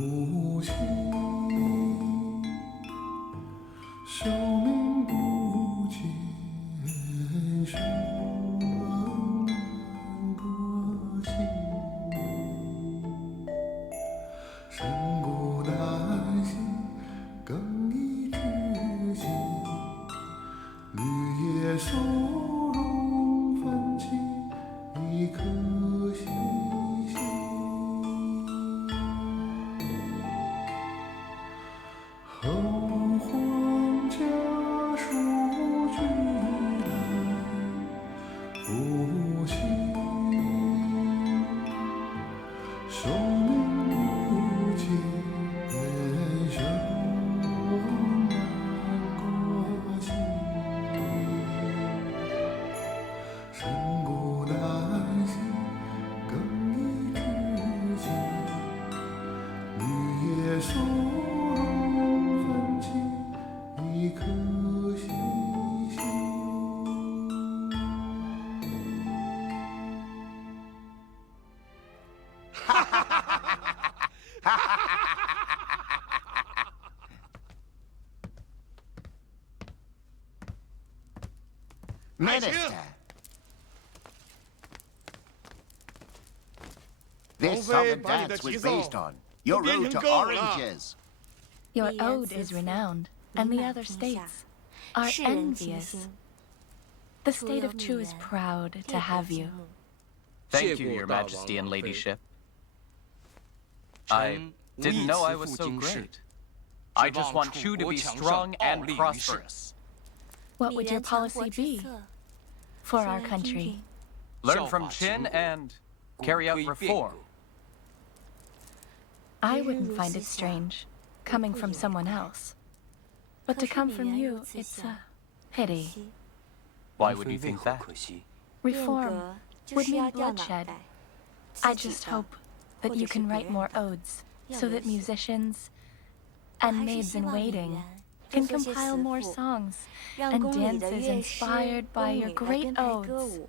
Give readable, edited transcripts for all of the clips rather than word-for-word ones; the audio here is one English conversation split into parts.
父亲，寿命不减，生难过心。山谷丹心，更已至尽。绿叶松茸泛起一颗星星。后皇家书俱来，父亲，寿命不减，生难过心。山谷丹心，更已至尽。绿叶松茸泛起一颗星星。Minister, this solemn dance was based on your road to oranges. Your ode is renowned, and the other states are envious. The state of Chu is proud to have you. Thank you, Your Majesty and Ladyship. I didn't know I was so great. I just want Chu to be strong and prosperous. What would your policy be for our country? Learn from Qin and carry out reform. I wouldn't find it strange, coming from someone else. But to come from you, it's a pity. Why would you think that? Reform would mean bloodshed. I just hope that you can write more odes, so that musicians and maids-in-waiting can compile more songs and dances inspired by your great odes,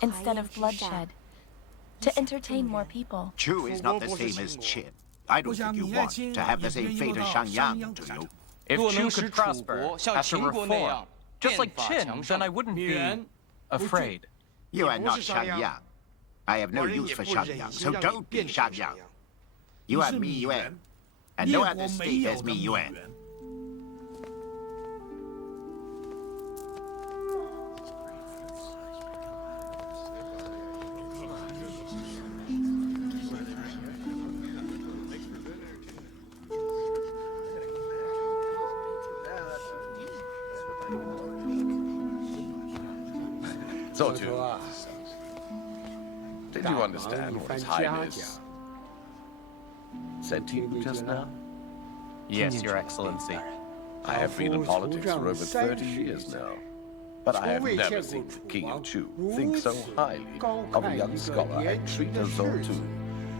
instead of bloodshed, to entertain more people. Chu is not the same as Qin. I don't think you want to have the same fate as Shangyang, do you? If Chu could prosper after reform, just like Qin, then I wouldn't be afraid. You are not Shangyang. I have no use for Shangyang, so don't be Shangyang. You are Mi Yuan, and no other state has Mi Yuan. Zotu, did you understand what His Highness said to you just now? Yes, Your Excellency. I have been in politics for over 30 years now, but I have never seen the King of Chu think so highly of a young scholar and treat a Zotu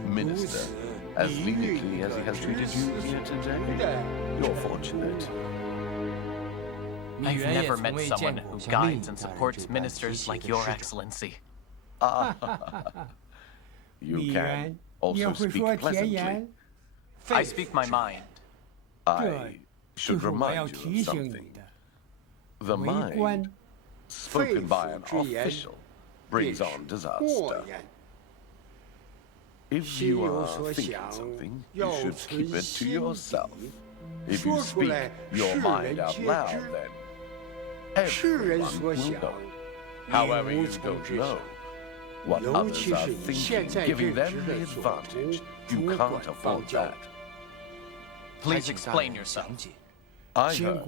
minister as leniently as he has treated you here today. You're fortunate. I've never met someone who guides and supports ministers like Your Excellency. You can also speak pleasantly. I speak my mind. I should remind you of something. The mind, spoken by an official, brings on disaster. If you are thinking something, you should keep it to yourself. If you speak your mind out loud, then everyone will know. However, you don't know what others are thinking, giving them the advantage. You can't afford that. Please explain yourself. I heard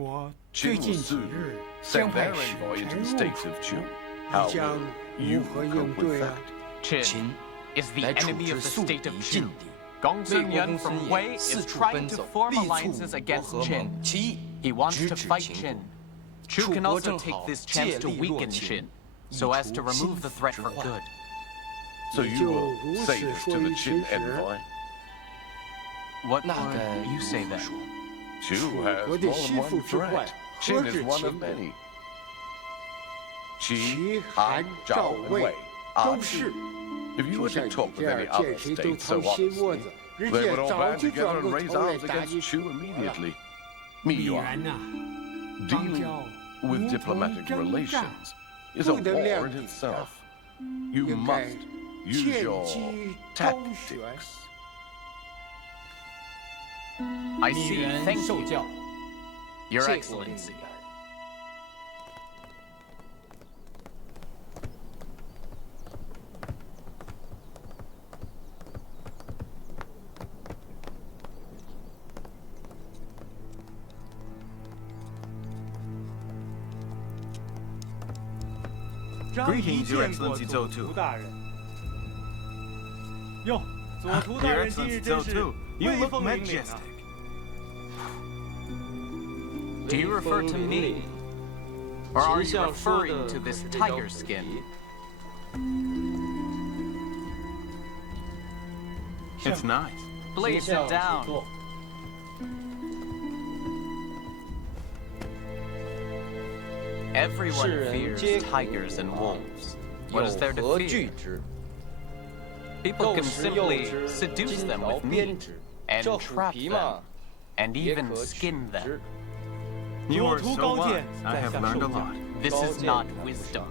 Qin will soon send their envoy into the states of Chu. How will you cope with that? Qin is the enemy of the state of Chu. Gong Xingyuan from Wei is trying to form alliances against Qin. He wants to fight Qin. Chu can also take this chance to weaken Qin, so as to remove the threat for good. So you will say this to the Qin envoy? What would you say then? Chu has more than one threat. Qin is one of many. Qi, Han, Zhao, and Wei are two. If you were to talk with any other state so honestly, 日 They 界 would all 早 band 就 together 转 and 过 raise 头来 arms 打击 against 楚 Chu 国了。 immediately. 李 Meanwhile, 元呐，邦 dealing 交 with 如同 diplomatic 征战， relations is a 不能 war 量 in 敌啊 itself. You 应该 must use 切 your 记周旋。 tactics. I 米 see. 原 Thank 受 you, 教， Your 谢过令 Excellency. 礼。张仪见过左图大人。哟，左图大人今日真是威风凛凛啊！ Do you refer to me? Or are you referring to this tiger skin? It's nice. Please sit down. Everyone fears tigers and wolves. What is there to fear? People can simply seduce them with meat, and trap them, and even skin them. You are 左图 so 高 wise. 见， I 在 have 下 learned 受 a 教。 lot. This is not wisdom.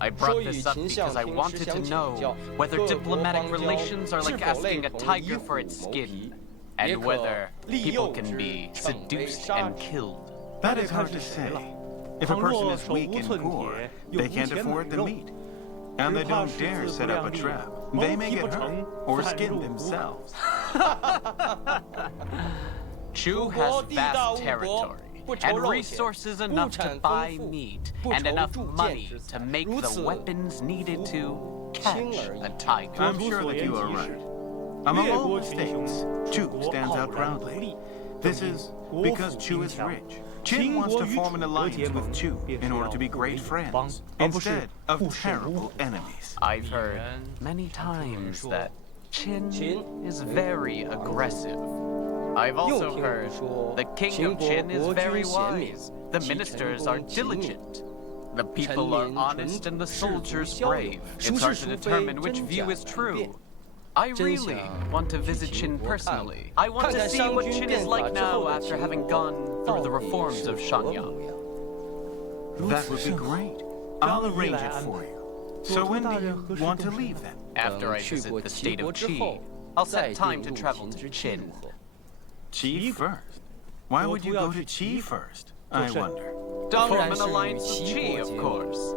I brought this up because I wanted to know whether diplomatic relations are like asking a tiger for its skin, and whether people can be seduced and killed. That is hard to say. If a person is weak and poor, they can't afford the meat. And they don't dare set up a trap. They may get hurt or skin themselves. Chu has vast territory and resources enough to buy meat and enough money to make the weapons needed to catch a tiger. I'm sure that you are right. Among all the states, Chu stands out proudly. This is because Chu is rich. Qin wants to form an alliance with Chu in order to be great friends, instead of terrible enemies. I've heard many times that Qin is very aggressive. I've also heard the king of Qin is very wise. The ministers are diligent. The people are honest and the soldiers brave. It's hard to determine which view is true. I really want to visit Qin personally. I want to see what Qin is like now after having gone through the reforms of Shanyang. That would be great. I'll arrange it for you. So when do you want to leave then? After I visit the state of Qi, I'll set time to travel to Qin. Qi first? Why would you go to Qi first? I wonder. To form an alliance with Qi, of course.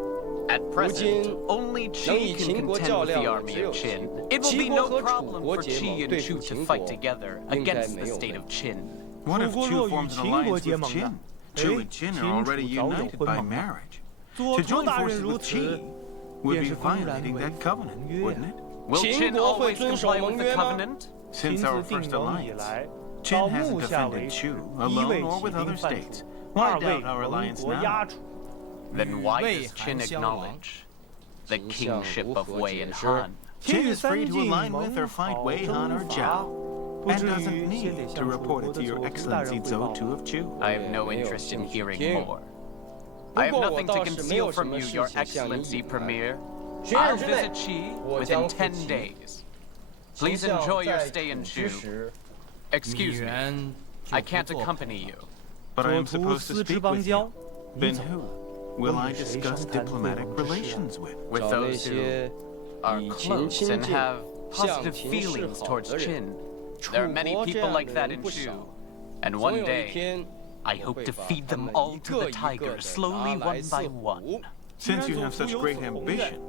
At present, only Qi can contend with the army of Qin. It will be no problem for Qi and Chu to fight together against the state of Qin. What if 楚国 Chu 若与 forms an 秦 alliance 国结 with 盟 Qin? 呢？ Chu 哎 and，Qin 秦 are 楚 already 早有 united 婚 by 盟了。 marriage. 左 To 图 join 大人 forces 如 with 此， Qi would 便 be 是公然 violating 违 that 反 covenant, 盟约 wouldn't 呀 it?。 Will 秦 Qin 国会 always 遵守 comply 盟 with the 约吗？ covenant? 亲 Since 自 our 定 first 盟以 alliance, 来，到 Qin 目 hasn't 下 defended 为止， Chu 一味 alone or 起 with 兵 other 犯 states. 楚， Why 二为 doubt our 盟 alliance 国压 now? 楚。 Then why Wei does Qin Han xiang acknowledge the 形象 kingship 如 of 何 Wei 解 and 释？ Han? Qin is free to 进 align 盟 with or fight 好 Wei Han or 征 Zhao, 不 and 至 doesn't 于先 need 得 to 向楚 report 国 it to 的 your 左图大人 Excellency 汇报 Zhou 吧。 of Chu. I have no 没有 interest in 兴趣 hearing 听。 more. 不 I have 过我 nothing to 倒是没有 conceal 什 from 么 you, 事 Your 情向你 Excellency 隐瞒。 Premier. 学 I'll 日之内 visit Qi 我 within 将赴 10 齐。 days. 形 Please 象 enjoy your 在 stay in 古之 Chu. 时， Excuse 米 me, 原 I 就 can't 不做 accompany you. But I 左 am 图 supposed to 丝之 speak 邦 with 交 you.，你 Then 走， who 我 will 与 I 谁 discuss 商谈未 diplomatic 盟之事啊？ relations with? With 找那 those who 些 are 以秦 close 亲 and 近、 have 向 positive 秦示 feelings 好 towards 的 Qin. 人，楚 There are many 国这 people 样的 like that 人 in 不少 Chu.。And 总 one 有一 day, 天， I 我 hope 会 to 把 feed 他 them 们 all 一 to 个 the 一个 tiger, 的 slowly 拿来 one by 饲 one. 捕。 Since you have such great ambition,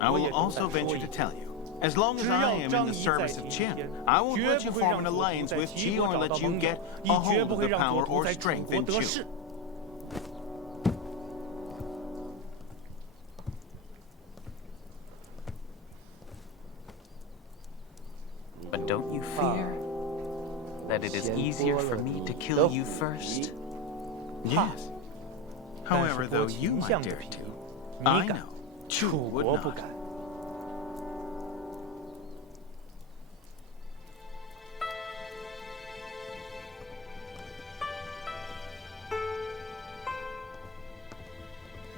I will also venture to tell you. As long as I am in the service of Qin, I won't let you form an alliance with Qi or let you get a hold of the power or strength in Chu. But don't you fear that it is easier for me to kill you first? Yes. However, though you might dare to, I know Chu 楚 would 国不 not. 敢。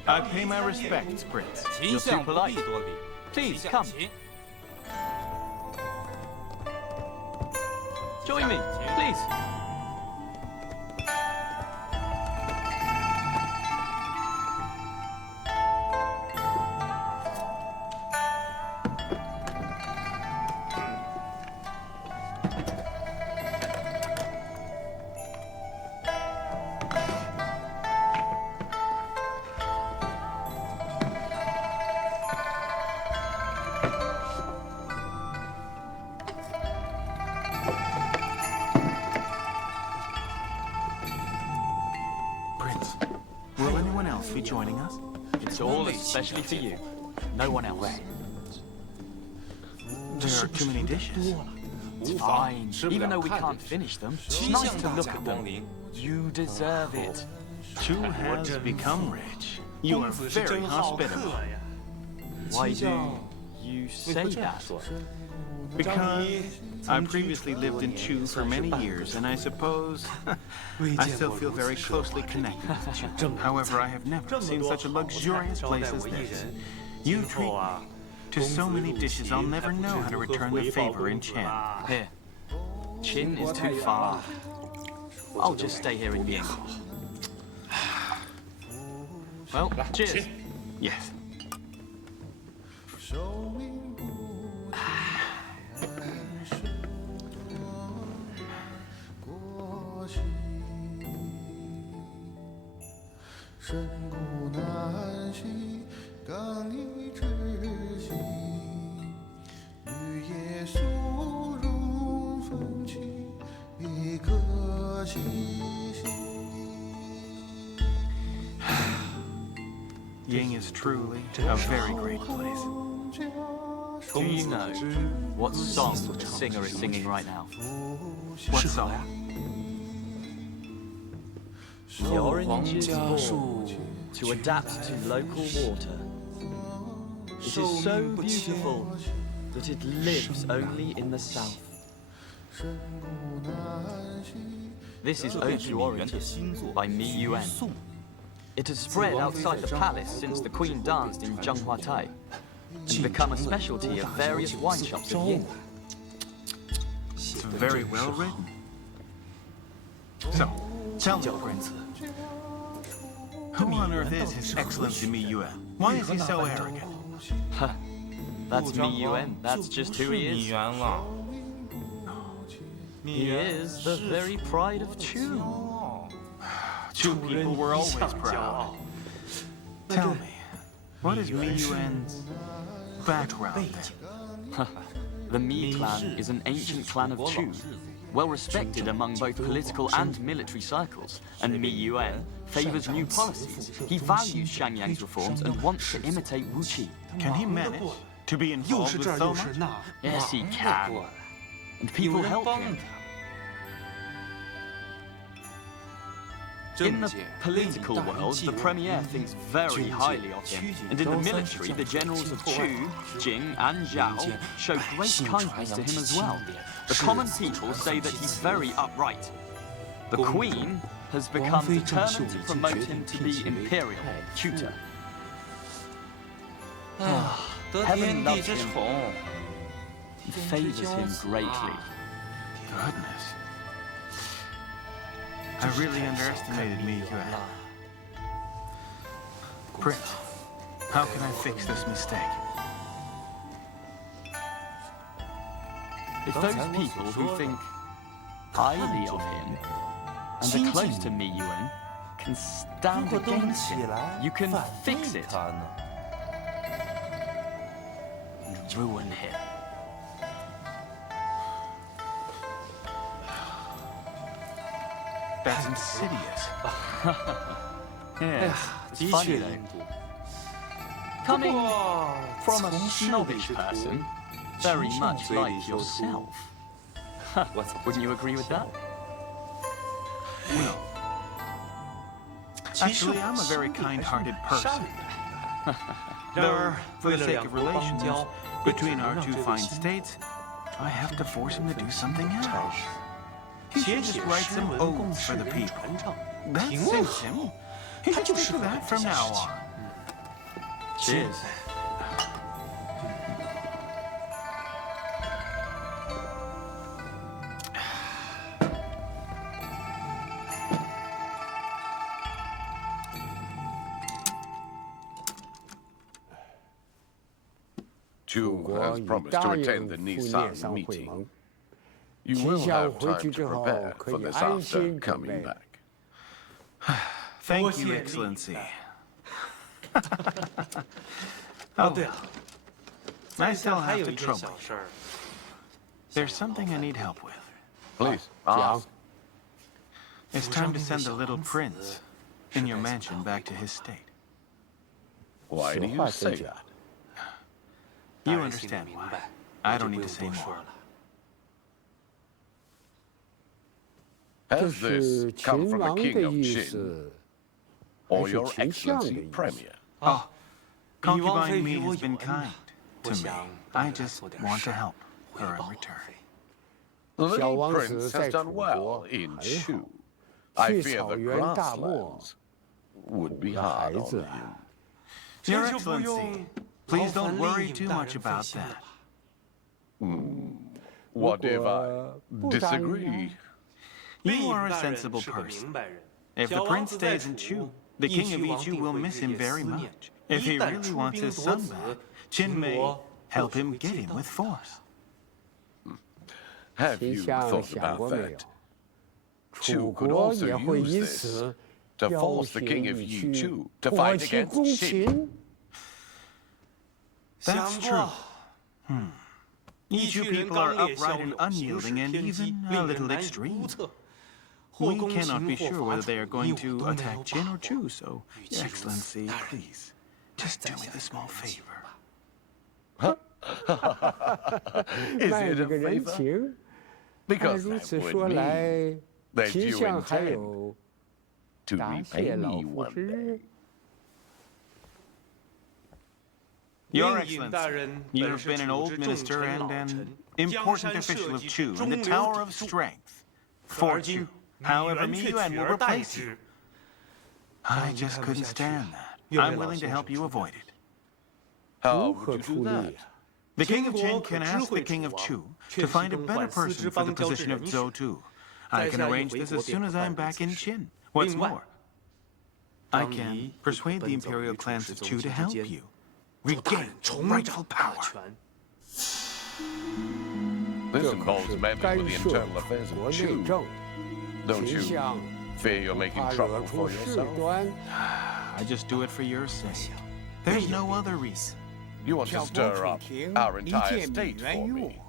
I pay my respects, Prince. 秦 You'll see 相不必 polite. 多礼，Please come. else be joining us? It's all especially for you. No one else. There are too many dishes. It's fine. Even though we can't finish them, it's nice to look at them. You deserve it. Chu has become rich. You are very hospitable. Why do you say that? Because I previously lived in Chu for many years, and I suppose I still feel very closely connected with Chu. However, I have never seen such a luxurious place as this. You treat me to so many dishes, I'll never know how to return the favor in Qin. Here. Qin is too far. I'll just stay here in Yin. Well, cheers. Yes. 生命不再是过去，深谷难兮，刚毅之心，绿叶苏荣风起，一颗细心。 Ying is truly a very great place. Do you know what song the singer is singing right now? What song? The orange is born to adapt to local water. It is so beautiful that it lives only in the south. This is Ode to Orange by Mi Yuan. It has spread outside the palace since the queen danced in Zhenghua Tai and become a specialty of various wine shops of Yin. It's very well written. So, tell me, Prince, who on earth is His Excellency Mi Yuan? Why is he so arrogant? That's Mi Yuan. That's just who he is. He is the very pride of Chu. Chu people were always proud. Tell me, what is Mi Yuan's background then? The Mi clan is an ancient clan of Chu, well respected among both political and military circles, and Mi Yuan favors new policies. He values Xiangyang's reforms and wants to imitate Wu Qi. Can he manage to be involved with so much? Yes, he can. And people help him. In the political world, the premier thinks very highly of him, and in the military, the generals of Chu, Jing, and Zhao show great kindness to him as well. The common people say that he's very upright. The queen has become determined to promote him to be imperial tutor. Heaven loves him and favors him greatly. Goodness. I really underestimated Mi Yuan. Prince, how can I fix this mistake? If those people who think highly of him and are close to Mi Yuan can stand against him, you can fix it. Ruin him. That's insidious. Yes, it's funny though. Coming from a snobbish person, very much like yourself. Wouldn't you agree with that? No. Actually, I'm a very kind-hearted person. Though, for the sake of relations between our two fine states, I have to force him to do something else. He should just write some odes for the people. That suits him. He should stick to that from now on. Cheers. Chu has promised to attend the Nissan meeting. You will have time to prepare for this after coming back. Thank you, Excellency. Oh, I still have to trouble you. There's something I need help with. Please, ask. It's time to send the little prince in your mansion back to his state. Why do you say that? You understand why. I don't need to say more. Has this come from the King of Qin or your Excellency Premier? Oh, concubine me has been kind to me. I just want to help her in return. The little prince has done well in Chu. I fear the grasslands would be hard on him. Your Excellency, please don't worry too much about that. What if I disagree? You are a sensible person. If the prince stays in Chu, the king of Yichu will miss him very much. If he really wants his son back, Qin may help him get him with force. Have you thought about that? Chu could also use this to force the king of Yichu to fight against Qin. That's true. Yichu people are upright and unyielding and even a little extreme. We cannot be sure whether they are going to attack Qin or Chu, so, Your Excellency, please, just do me the small favor. Is it a favor? Because that would mean that you intend to repay me one day. Your Excellency, you have been an old minister and an important official of Chu in the Tower of Strength. Fortune, however, Miyuan will replace you. I just couldn't stand that. I'm willing to help you avoid it. How would you do that? The king of Qin can ask the king of Chu to find a better person for the position of Zhou Tu. I can arrange this as soon as I'm back in Qin. What's more, I can persuade the imperial clans of Chu to help you regain rightful power. This involves meddling with the internal affairs of Chu. Don't you fear you're making trouble for yourself? I just do it for your sake. There's no other reason. You want to stir up our entire state for me?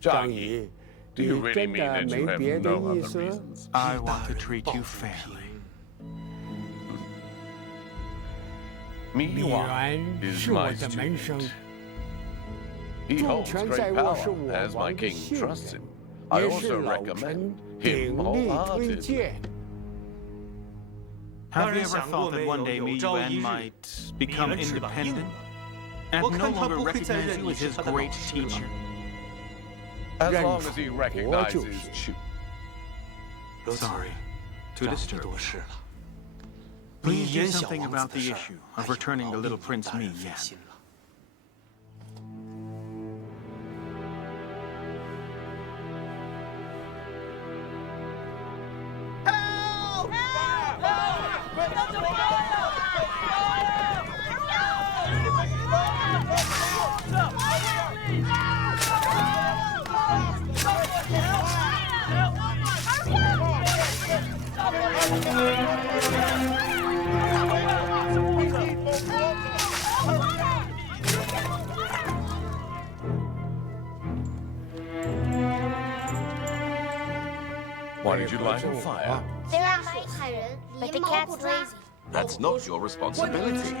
Zhang Yi, do you really mean that you have no other reasons? I want to treat you fairly. Miyuan is my student. He holds great power, as my king trusts him. I also recommend him wholeheartedly. Have you ever thought that one day Miyuan might become independent and no longer recognize you as his great teacher? As long as he recognizes Chu. Sorry to disturb you. Please do something about the issue of returning the little Prince Mi Yan. Why did you light a fire? But the cat's lazy. That's not your responsibility.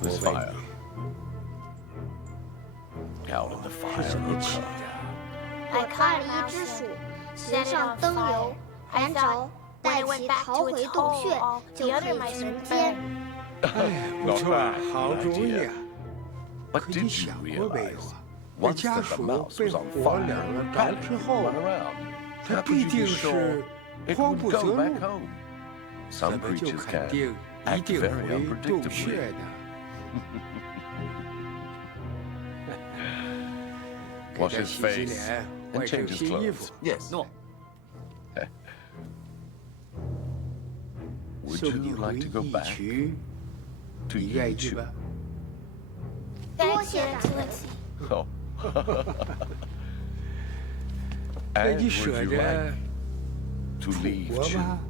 This fire. Out in the fire. 我看了一只鼠，骑上灯油，燃着，待其逃回洞穴，就可以人间。不错，好主意啊！可你想过没有啊？这家鼠被火燎了着之后，它必定是慌不择路，咱们就肯定一定回洞穴的。给它洗洗脸，换身新衣服。 Yes. No. 送你回义渠，你愿意去吧？多谢Excellency。哦。那你舍着出国吗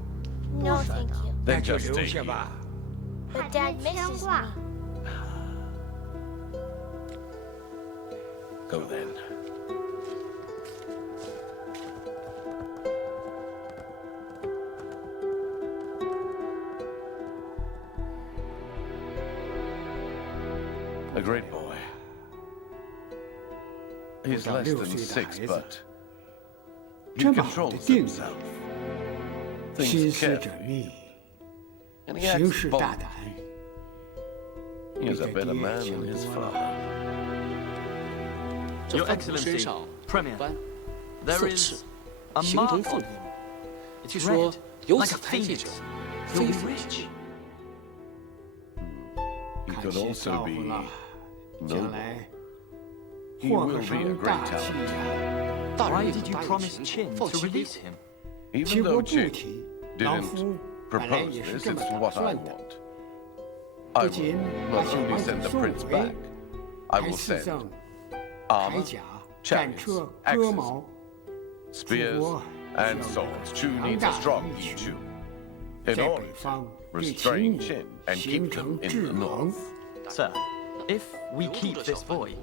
？No, thank you. 那就留下吧。 But Dad misses me. Go then. great boy. He's less than 6, but he controls himself, thinks carefully, and he acts bold. He is a better man than his father. Your Excellency, Premier, there is a mark on him. It's red, like a phoenix. He's rich. He could also be noble. He will be a great talent. Why did you promise Qin to release him? Even though Qin didn't propose this, it's what I want. I will not only send the prince back, I will send armor, chariots, axes, spears, and swords. Chu needs a strong Yichu in order to restrain Qin and keep them in the north. Sir, if we keep this boy,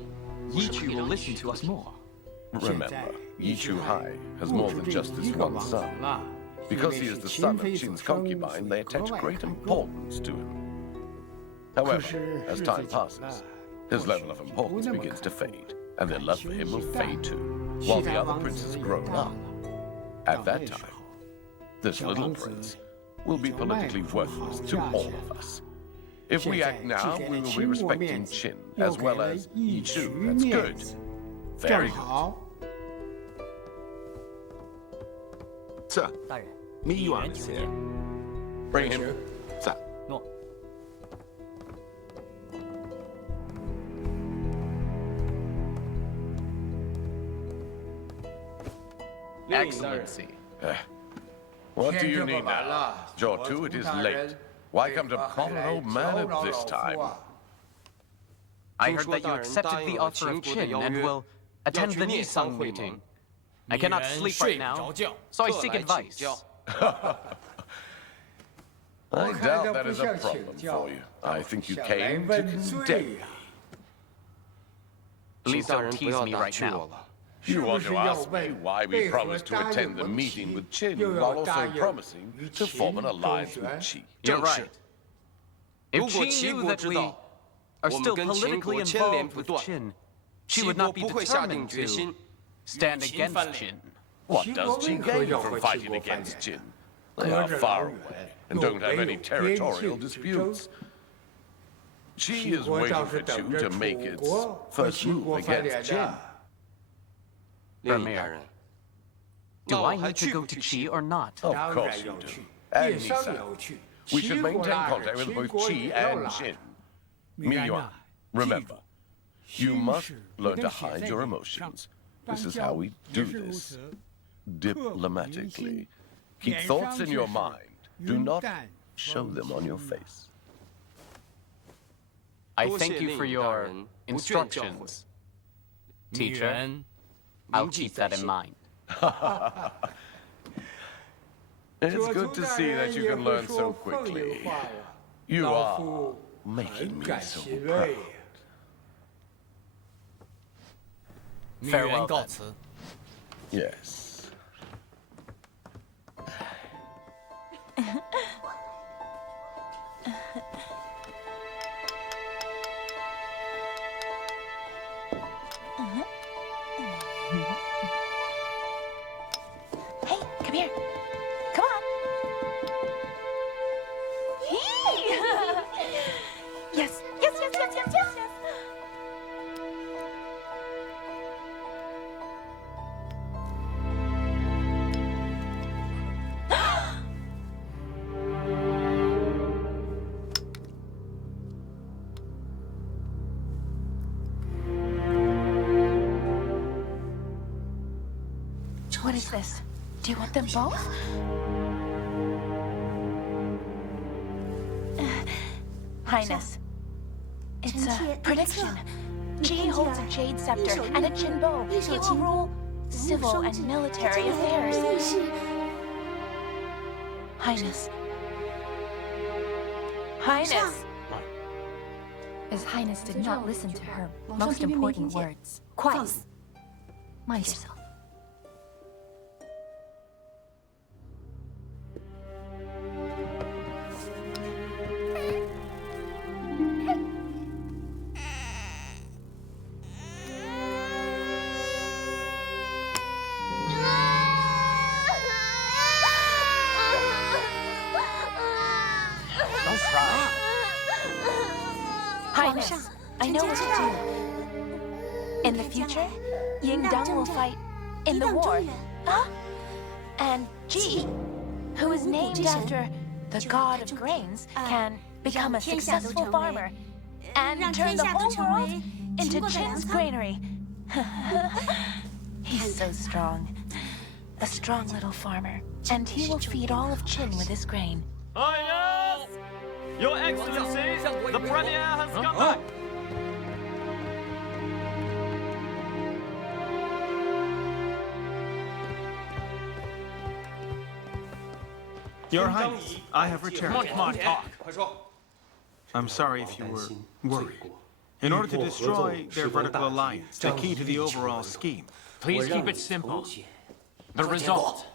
Yichu will listen to us more. Remember, Yichu Hai has more than just this one son. Because he is the son of Qin's concubine, they attach great importance to him. However, as time passes, his level of importance begins to fade, and their love for him will fade too, while the other princes grow up. At that time, this little prince will be politically worthless to all of us. If we act now, we will be respecting Qin as well as Yichu. That's good. Very good. Sir, Mi Yuan is here. Bring him. Sir. Excellency. What do you need now? Jotu, it is late. Why come to call an old man at this time? I heard that you accepted the offer of Qin and will attend the Nisang meeting. I cannot sleep right now, so I seek advice. I doubt that is a problem for you. I think you came to condemn me. Please don't tease me right now. You want to ask me why we promised to attend the meeting with Qin while also promising to form an alliance with Qi. You're right. If Qi knew that we are still politically involved with Qin, she would not be determined to stand against Qin. What does Qi gain from fighting against Qin? They are far away and don't have any territorial disputes. Qi is waiting for Chu to make its first move against Qin. Premier, do I need to go to Qi or not? Of course you do. And Nisa. We should maintain contact with both Qi and Qin. Mi Yuan, remember, you must learn to hide your emotions. This is how we do this. Diplomatically. Keep thoughts in your mind. Do not show them on your face. I thank you for your instructions, teacher. I'll keep that in mind. It's good to see that you can learn so quickly. You are making me so proud. Farewell then. Yes. Hey, come here. Come on. Hey! Yes, yes, yes, yes, yes, yes, yes. What is this? Do you want them both? Highness, it's a prediction. Qi holds a jade scepter and a Qin bow. He will rule civil and military affairs. Highness. Highness! His Highness did not listen to her most important words. Quiet. Mind yourself. I know what to do. In the future, Yingdang will fight in the war. Huh? And Ji, who is named after the god of grains, can become a successful farmer and turn the whole world into Qin's granary. He's so strong. A strong little farmer. And he will feed all of Qin with his grain. Oh yes! Your Excellency, the Premier has come back! Your Highness, I have returned. Come on, talk. I'm sorry if you were worried. In order to destroy their vertical alliance, the key to the overall scheme, Please keep it simple. The result.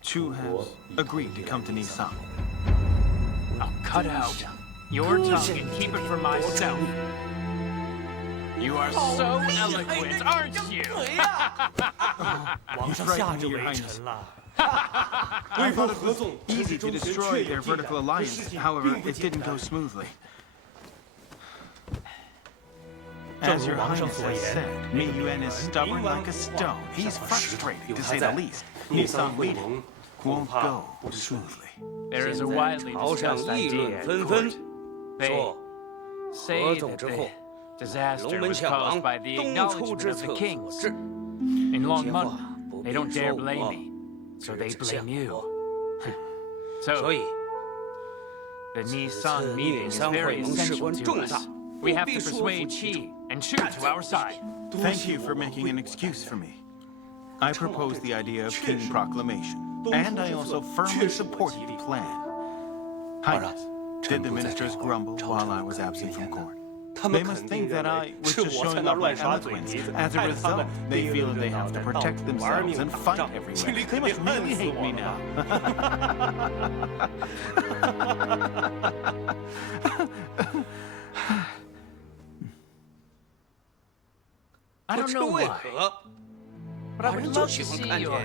Chu has agreed to come to Nissan. I'll cut out your tongue and keep it for myself. You are so eloquent, aren't you? You frightened me, Your Highness. I thought it was easy to destroy their vertical alliance. However, it didn't go smoothly. As Your Highness has said, Mi Yuan is stubborn like a stone. He's frustrated, to say the least. Nissan meeting won't go smoothly. There is a widely discussed idea at court. They say that the disaster was caused by the acknowledgement of the kings. In Longmen, they don't dare blame me, so they blame you. So, the Nissan meeting is very essential to us. We have to persuade Qi and Chu to our side. Thank you for making an excuse for me. I propose the idea of King Proclamation, and I also firmly support the plan. Highness, did the ministers grumble while I was absent from court? They must think that I was just showing off my eloquence. As a result, they feel that they have to protect themselves and fight everywhere. They must really hate me now. I don't know why, but I would love to see your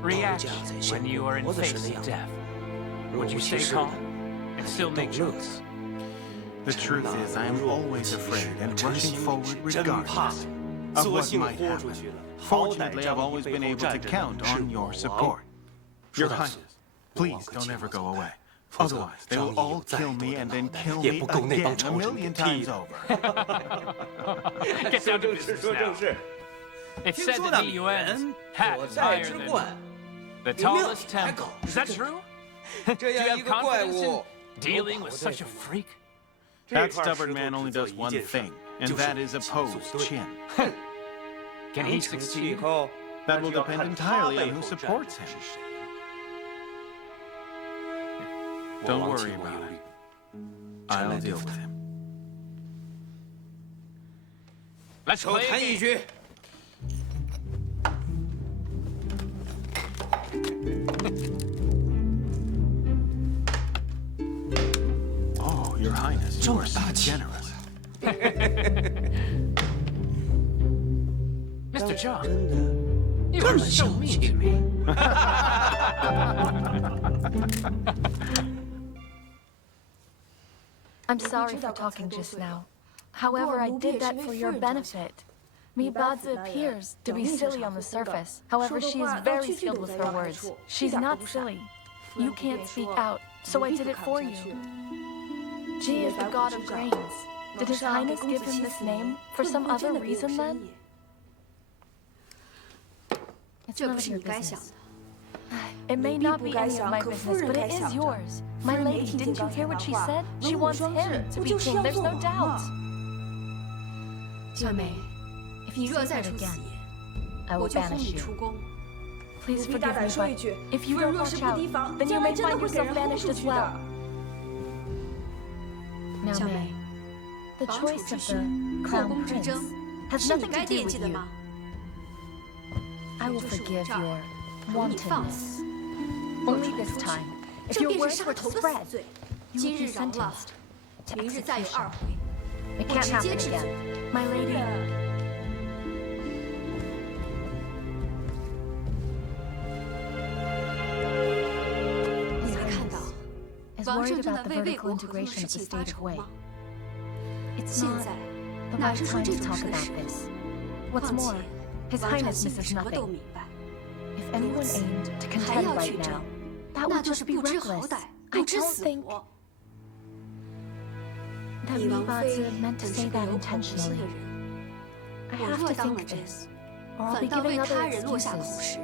reaction when you are in face of death. Would you stay calm and still make jokes? The truth is, I am always afraid and rushing forward regardless of what might happen. Fortunately, I've always been able to count on your support. Your Highness, please don't ever go away. Otherwise, they will all kill me and then kill me again 1,000,000 times over. Get down to business now. It's said that Mi Yuan's hat is higher than the tallest temple. Is that true? Do you have confidence in dealing with such a freak? That stubborn man only does one thing, and that is oppose Qin. Can he succeed? That will depend entirely on who supports him. Don't worry about it. I'll deal with him. Let's play a game. Oh, Your Highness, you are so generous. Mr. Zhang, you are so mean to me. I'm sorry for talking just now. However, I did that for your benefit. Mi Bazi appears to be silly on the surface. However, she is very skilled with her words. She's not silly. You can't speak out, so I did it for you. Ji is the god of grains. Did His Highness give him this name for some other reason then? It's none of your business. It may not be any of my business, but it is yours. My lady, didn't you hear what she said? She wants him to be king, there's no doubt. Jiamei, if you say that again, I will banish you. Please forgive me, but if you don't watch out, then you may find yourself banished as well. Now, Mei, the choice of the crown prince has nothing to do with you. I will forgive your wantonness. Only this time, if your words were to spread, you would be sentenced to execution. It can't happen again. My lady. Is worried about the vertical integration of the state of Wei. It's not the right time to talk about this. What's more, His Highness misses nothing. If anyone aimed to contend right now, that would just be reckless. I don't think that Mibazi meant to say that intentionally. I have to think this, or I'll be giving other excuses.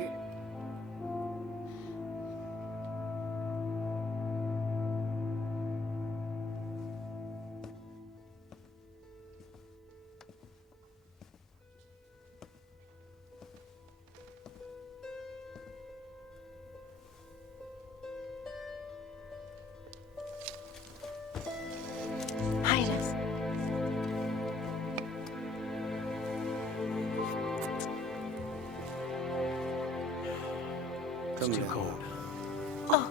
Highness. It's too cold. Oh.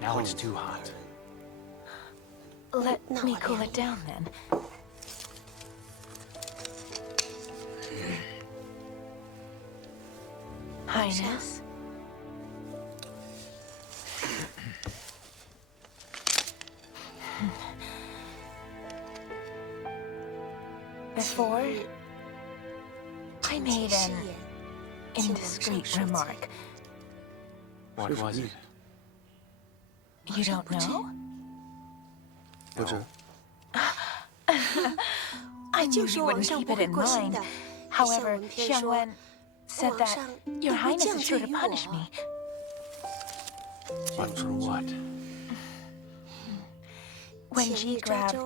Now it's too hot. Let me cool it down then. Highness. Before, I made an indiscreet remark. What was it? You don't know? I knew you wouldn't keep it in mind. However, Xiang Wen said that Your Highness is sure to punish me. But for what? When Ji grabbed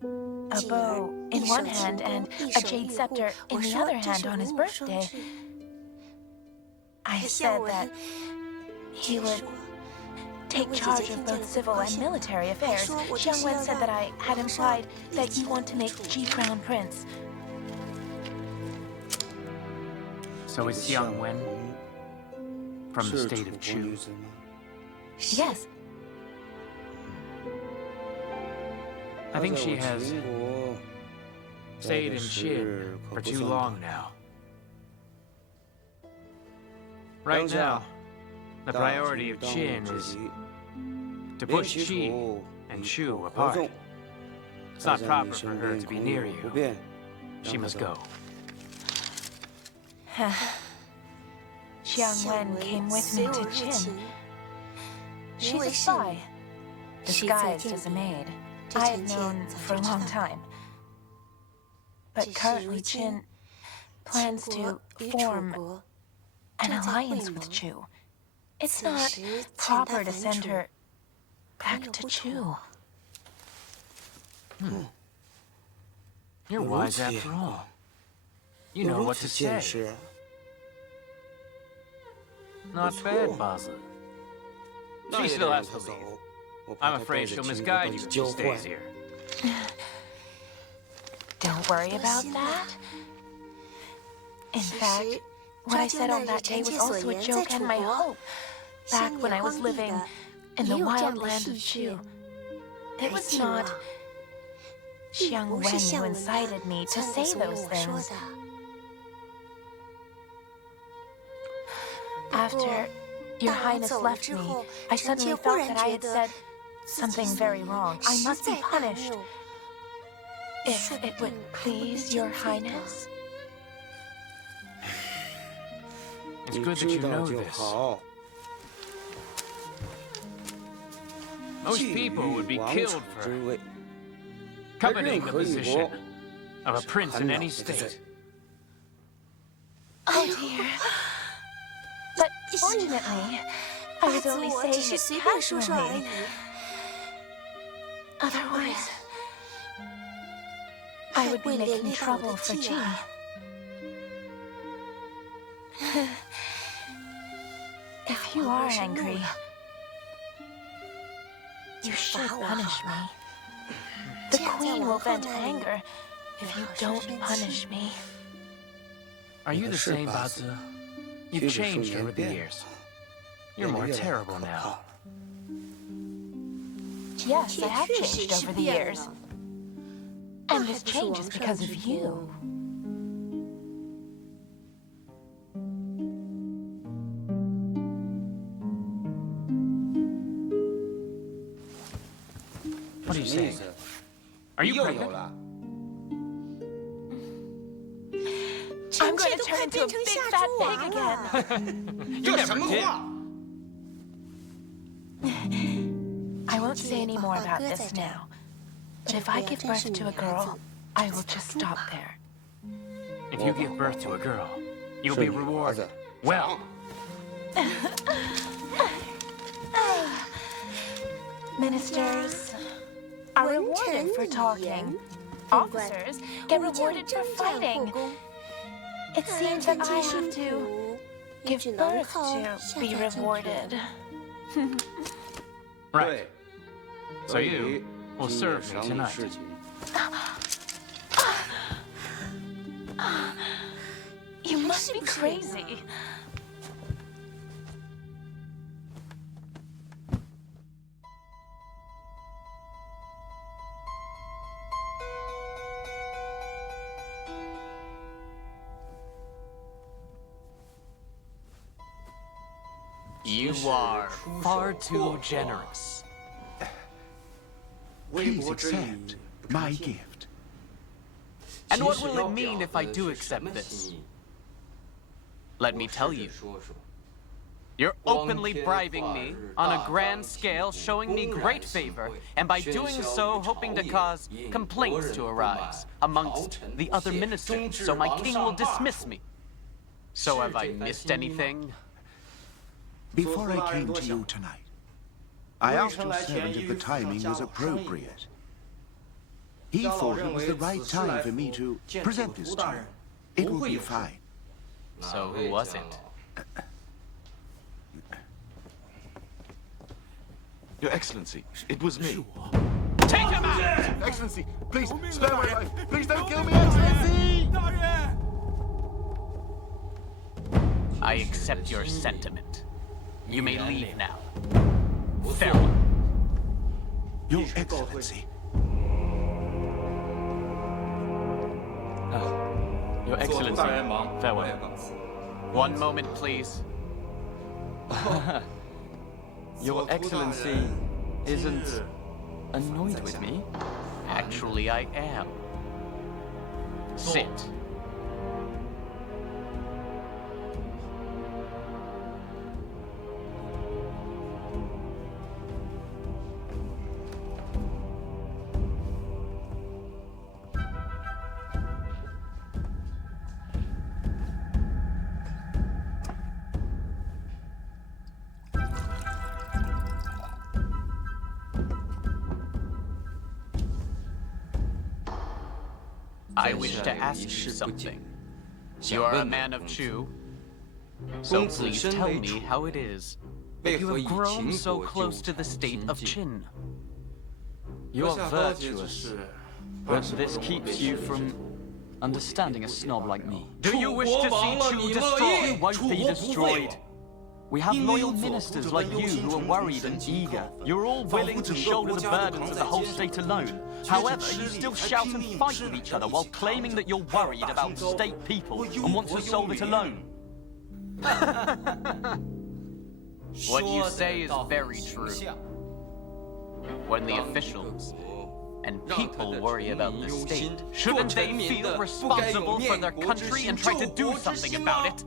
a bow in one hand and a jade scepter in the other hand on his birthday, I said that he would take charge of both civil and military affairs. Xiang Wen said that I had implied that you want to make Ji Crown Prince. So it's Xiang Wen from the state of Chu. Yes. I think she has stayed in Qin for too long now. Right now, the priority of Qin is to push Qi and Chu apart. It's not proper for her to be near you. She must go. Xiang Wen came with me to Qin. She's a spy, disguised as a maid. I have known for a long time. But currently Qin plans to form an alliance with Chu. It's not proper to send her back to Chu. You're wise after all. You know what to say. Not bad, Bazi. She still has to leave. I'm afraid she'll misguide you if she stays here. Don't worry about that. In fact, what I said on that day was also a joke and my hope. Back when I was living in the wild land of Chu. It was not Xiang Wen who incited me to say those things. After Your Highness left me, I suddenly felt that I had said something very wrong. I must be punished. If it would please Your Highness. It's good that you know this. Most people would be killed for coveting the position of a prince in any state. Oh dear. But fortunately, I was only saying it casually. Otherwise, I would be making trouble for Ji. If you are angry, you should punish me. The Queen will vent anger if you don't punish me. Are you the same, Bazi? You've changed over the years. You're more terrible now. Yes, I have changed over the years. And this change is because of you. What are you saying? Are you pregnant? I'm going to turn into a big fat pig again. You never did. I won't say any more about this now. But if I give birth to a girl, I will just stop there. If you give birth to a girl, you'll be rewarded. Well. Ministers are rewarded for talking. Officers get rewarded for fighting. It seems that I have to give birth to be rewarded. Right. So you will serve me tonight. You must be crazy. You are far too generous. Please accept my gift. And what will it mean if I do accept this? Let me tell you. You're openly bribing me on a grand scale, showing me great favor, and by doing so, hoping to cause complaints to arise amongst the other ministers, so my king will dismiss me. So have I missed anything? Before I came to you tonight, I asked your servant if the timing was appropriate. He thought it was the right time for me to present this to you. It will be fine. So who was it? Your Excellency, it was me. Take him out! Excellency, please, spare my life. Please don't kill me, Excellency! I accept your sentiment. You may leave now. Farewell. Your Excellency. Your Excellency, farewell. One moment, please. Your Excellency isn't annoyed with me? Actually, I am. Sit. I wish to ask you something. You are a man of Chu, so please tell me how it is that you have grown so close to the state of Qin. You are virtuous, but this keeps you from understanding a snob like me. Do you wish to see Chu destroyed? You won't be destroyed. We have loyal ministers like you who are worried and eager. You're all willing to shoulder the burdens of the whole state alone. However, you still shout and fight with each other while claiming that you're worried about state people and want to solve it alone. What you say is very true. When the officials and people worry about the state, shouldn't they feel responsible for their country and try to do something about it?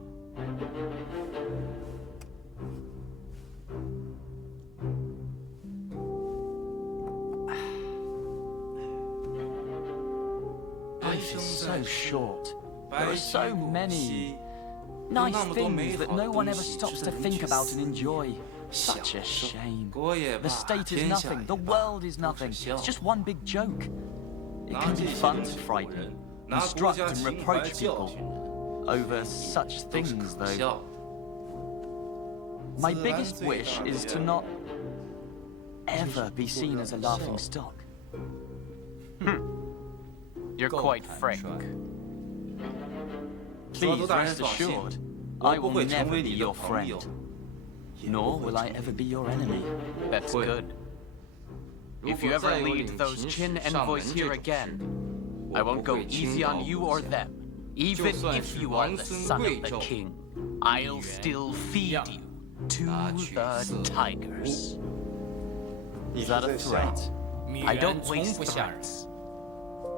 Life is so short. There are so many nice things that no one ever stops to think about and enjoy. Such a shame. The state is nothing. The world is nothing. It's just one big joke. It can be fun to frighten, instruct and reproach people over such things, though. My biggest wish is to not ever be seen as a laughing stock. You're quite frank. Please rest assured, I will never be your friend. Nor will I ever be your enemy. That's good. If you ever lead those Qin envoys here again, I won't go easy on you or them. Even if you are the son of the king, I'll still feed you to the tigers. Is that a threat? I don't waste threats,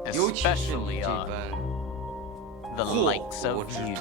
especially on the likes of you.